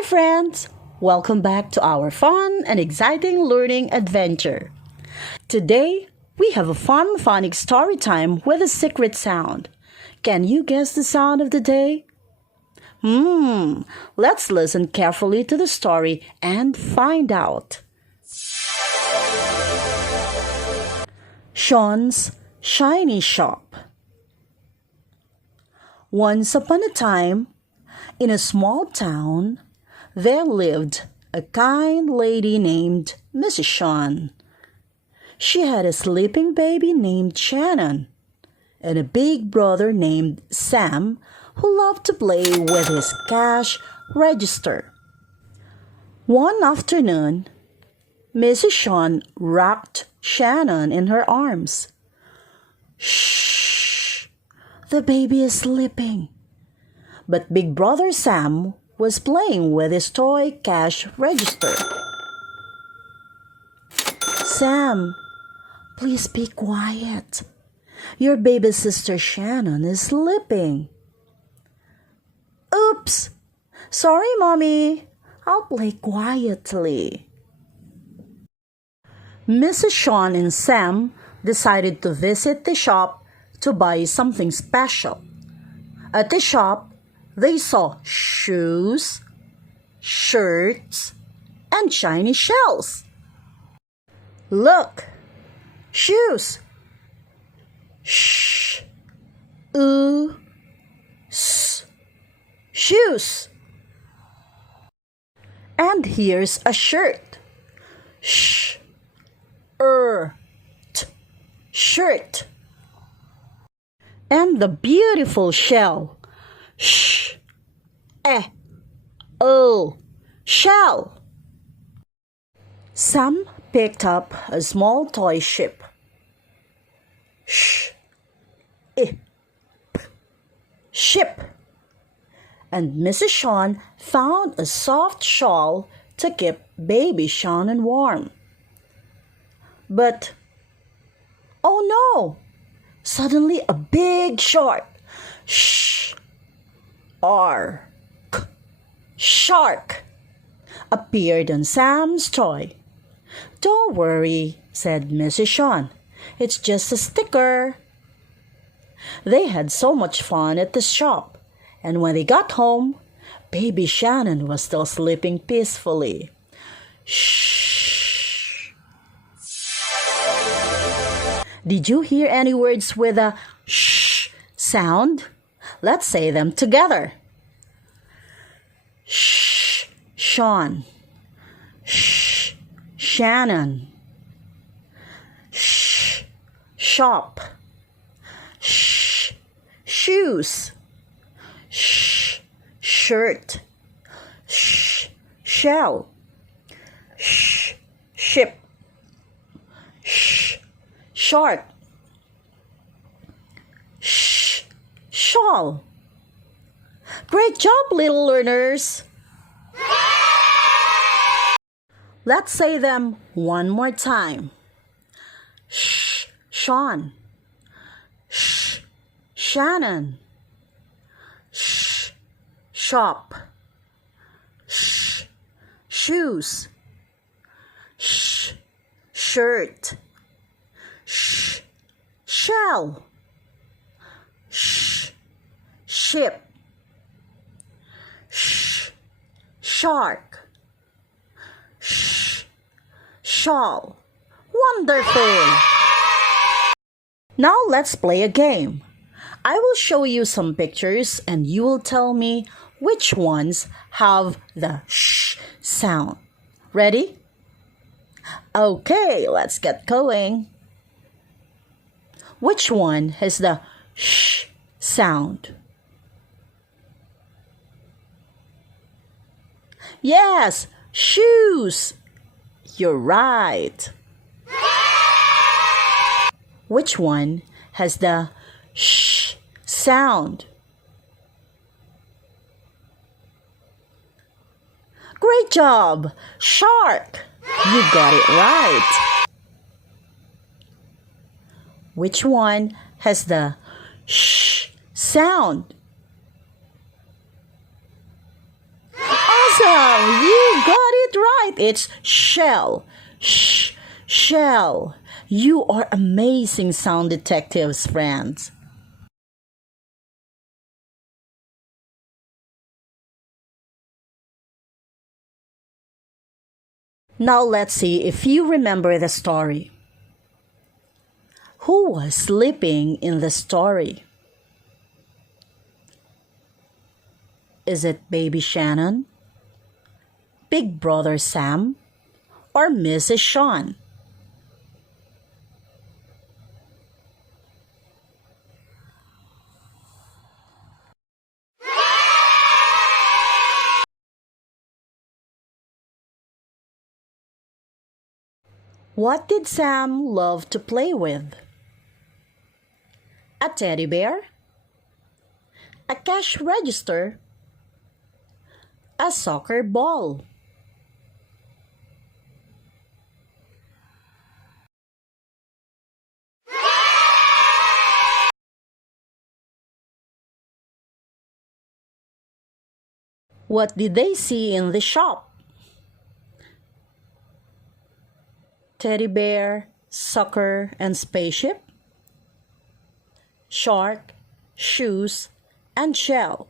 Hi friends! Welcome back to our fun and exciting learning adventure. Today, we have a fun phonics story time with a secret sound. Can you guess the sound of the day? Let's listen carefully to the story and find out. Shawn's Shiny Shop. Once upon a time, in a small town, there lived a kind lady named Mrs. Shawn. She had a sleeping baby named Shannon and a big brother named Sam who loved to play with his cash register. One afternoon, Mrs. Shawn rocked Shannon in her arms. "Shh! The baby is sleeping." But Big Brother Sam was playing with his toy cash register. "Sam, please be quiet. Your baby sister Shannon is sleeping." "Oops! Sorry, Mommy. I'll play quietly." Mrs. Shawn and Sam decided to visit the shop to buy something special. At the shop, they saw shoes, shirts, and shiny shells. "Look! Shoes! Shh! Ooh! S! Shoes! And here's a shirt. Shh! T! Shirt! And the beautiful shell. Shh! Shell! Sam picked up a small toy ship. Shh! Ship! And Mrs. Shawn found a soft shawl to keep baby Shannon warm. But, oh no! Suddenly a big shark, shark, appeared on Sam's toy. "Don't worry," said Mrs. Shawn. "It's just a sticker." They had so much fun at the shop, and when they got home, baby Shannon was still sleeping peacefully. Shh. Did you hear any words with a shh sound? Let's say them together. Shh, Shawn. Shh, Shannon. Shh, shop. Shh, shoes. Shh, shirt. Shh, shell. Shh, ship. Shh, shark. Shh, shawl. Great job, little learners! Let's say them one more time. Shh, Shawn. Shh, Shannon. Shh, shop. Shh, shoes. Shh, shirt. Shh, shell. Shh, ship. Shh, shark. Shh, shawl. Wonderful! Now let's play a game. I will show you some pictures and you will tell me which ones have the shh sound. Ready? Okay, let's get going. Which one has the shh sound? Yes, shoes. You're right. Which one has the shh sound? Great job. Shark. You got it right. Which one has the shh sound? Awesome! You got it right. It's shell. Shell. You are amazing sound detectives, friends. Now let's see if you remember the story. Who was sleeping in the story? Is it baby Shannon, Big Brother Sam, or Mrs. Shawn? What did Sam love to play with? A teddy bear? A cash register? A soccer ball? What did they see in the shop? Teddy bear, soccer, and spaceship? Shark, shoes, and shell.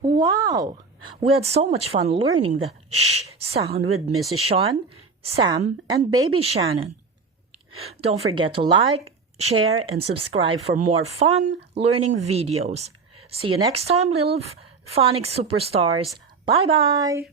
Wow! We had so much fun learning the sh sound with Mrs. Shawn, Sam, and baby Shannon. Don't forget to like, share, and subscribe for more fun learning videos. See you next time, little phonics superstars. Bye-bye!